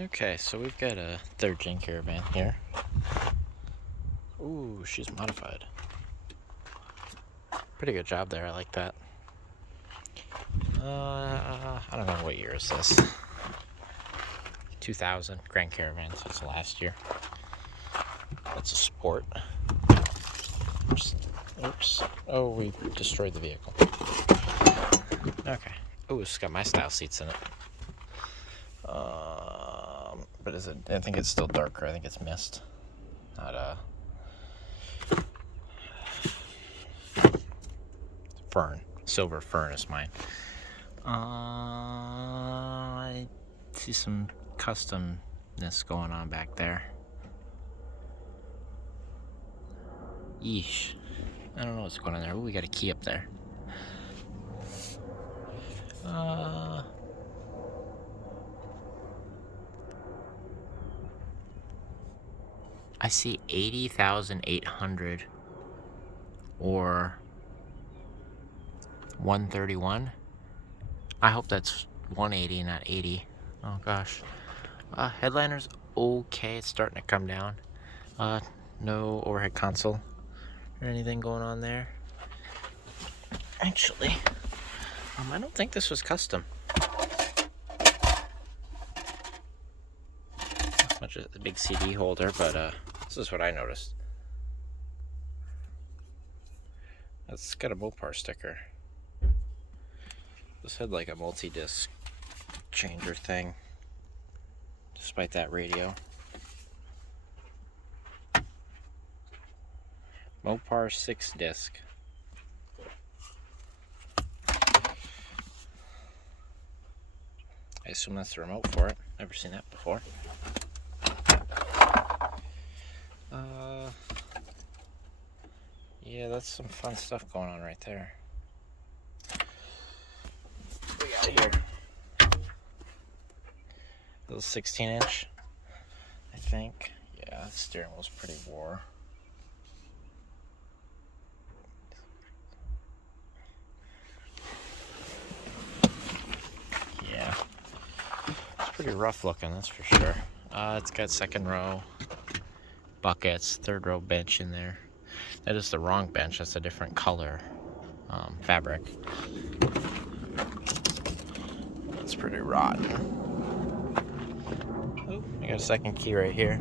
Okay, so we've got a third gen Caravan here. Ooh, she's modified. Pretty good job there, I like that. I don't know what year is this. 2000 Grand Caravan, so it's the last year. That's a sport. Oops. Oh, we destroyed the vehicle. Okay. Oh, it's got my style seats in it. But is it? I think it's still darker. I think it's mist. Not fern. Silver fern is mine. I see some customness going on back there. Yeesh. I don't know what's going on there. Ooh, we got a key up there. I see 80,800 or 131. I hope that's 180, not 80. Oh gosh. Headliner's okay. It's starting to come down. No overhead console or anything going on there. Actually, I don't think this was custom. Not much of the big CD holder, but this is what I noticed. It's got a Mopar sticker. This had like a multi-disc changer thing, despite that radio. Mopar 6-disc. I assume that's the remote for it. Never seen that before. Yeah, that's some fun stuff going on right there. What we got here? A little 16-inch, I think. Yeah, the steering wheel's pretty wore. Yeah, it's pretty rough looking, that's for sure. It's got second row buckets, third row bench in there. That is the wrong bench. That's a different color fabric. It's pretty rotten. Oh, I got a second key right here.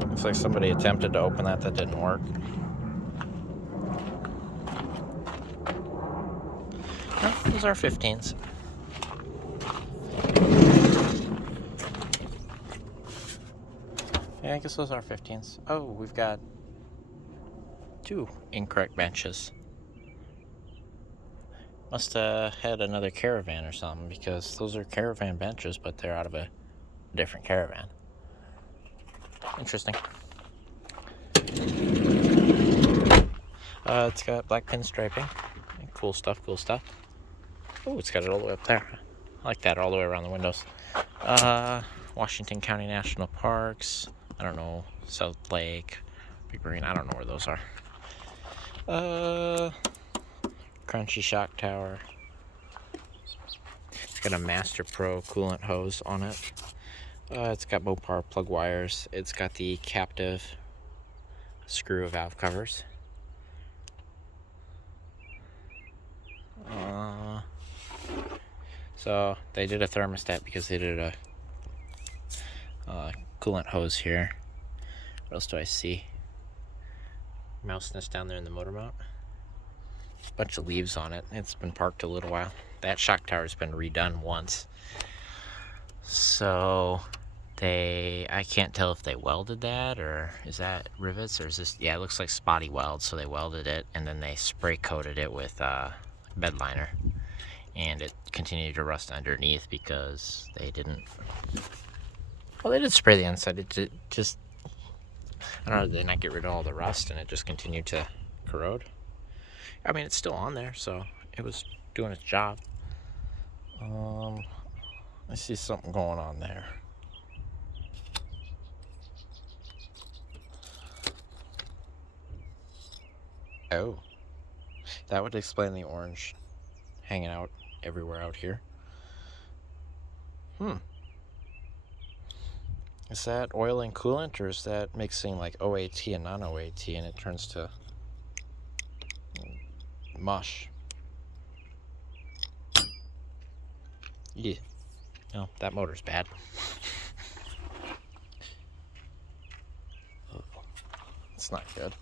Looks like somebody attempted to open that didn't work. Oh, those are 15s. Yeah, I guess those are 15s. Oh, we've got 2 incorrect benches. Must have had another Caravan or something, because those are Caravan benches, but they're out of a different Caravan. Interesting. It's got black pinstriping. Cool stuff, cool stuff. Oh, it's got it all the way up there. I like that, all the way around the windows. Washington County National Parks. I don't know, South Lake, Big Green. I don't know where those are. Crunchy shock tower. It's got a Master Pro coolant hose on it. It's got Mopar plug wires. It's got the captive screw valve covers. So they did a thermostat because they did a coolant hose here. What else do I see? Mouse nest down there in the motor mount. Bunch of leaves on it. It's been parked a little while. That shock tower's been redone once. So I can't tell if they welded that, or is that rivets, or is this, yeah, it looks like spotty weld. So they welded it and then they spray coated it with bed liner, and it continued to rust underneath because they didn't, well, they did spray the inside. It just, I don't know, did they not get rid of all the rust and it just continued to corrode? I mean, it's still on there, so it was doing its job. I see something going on there. Oh, that would explain the orange hanging out everywhere out here. Is that oil and coolant, or is that mixing like OAT and non-OAT and it turns to mush? Yeah. No, that motor's bad. It's not good.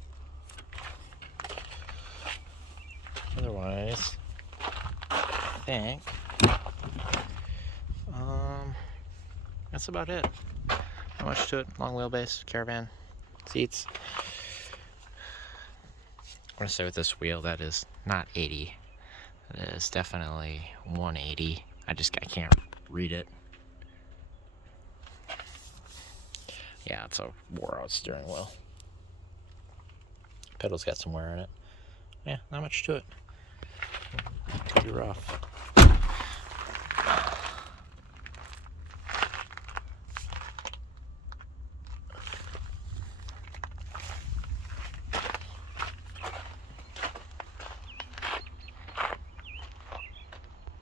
Otherwise, I think that's about it. Not much to it. Long wheelbase, Caravan, seats. I'm gonna say with this wheel that is not 80. It is definitely 180. I can't read it. Yeah, it's a wore out steering wheel. Pedal's got some wear in it. Yeah, not much to it. Pretty rough.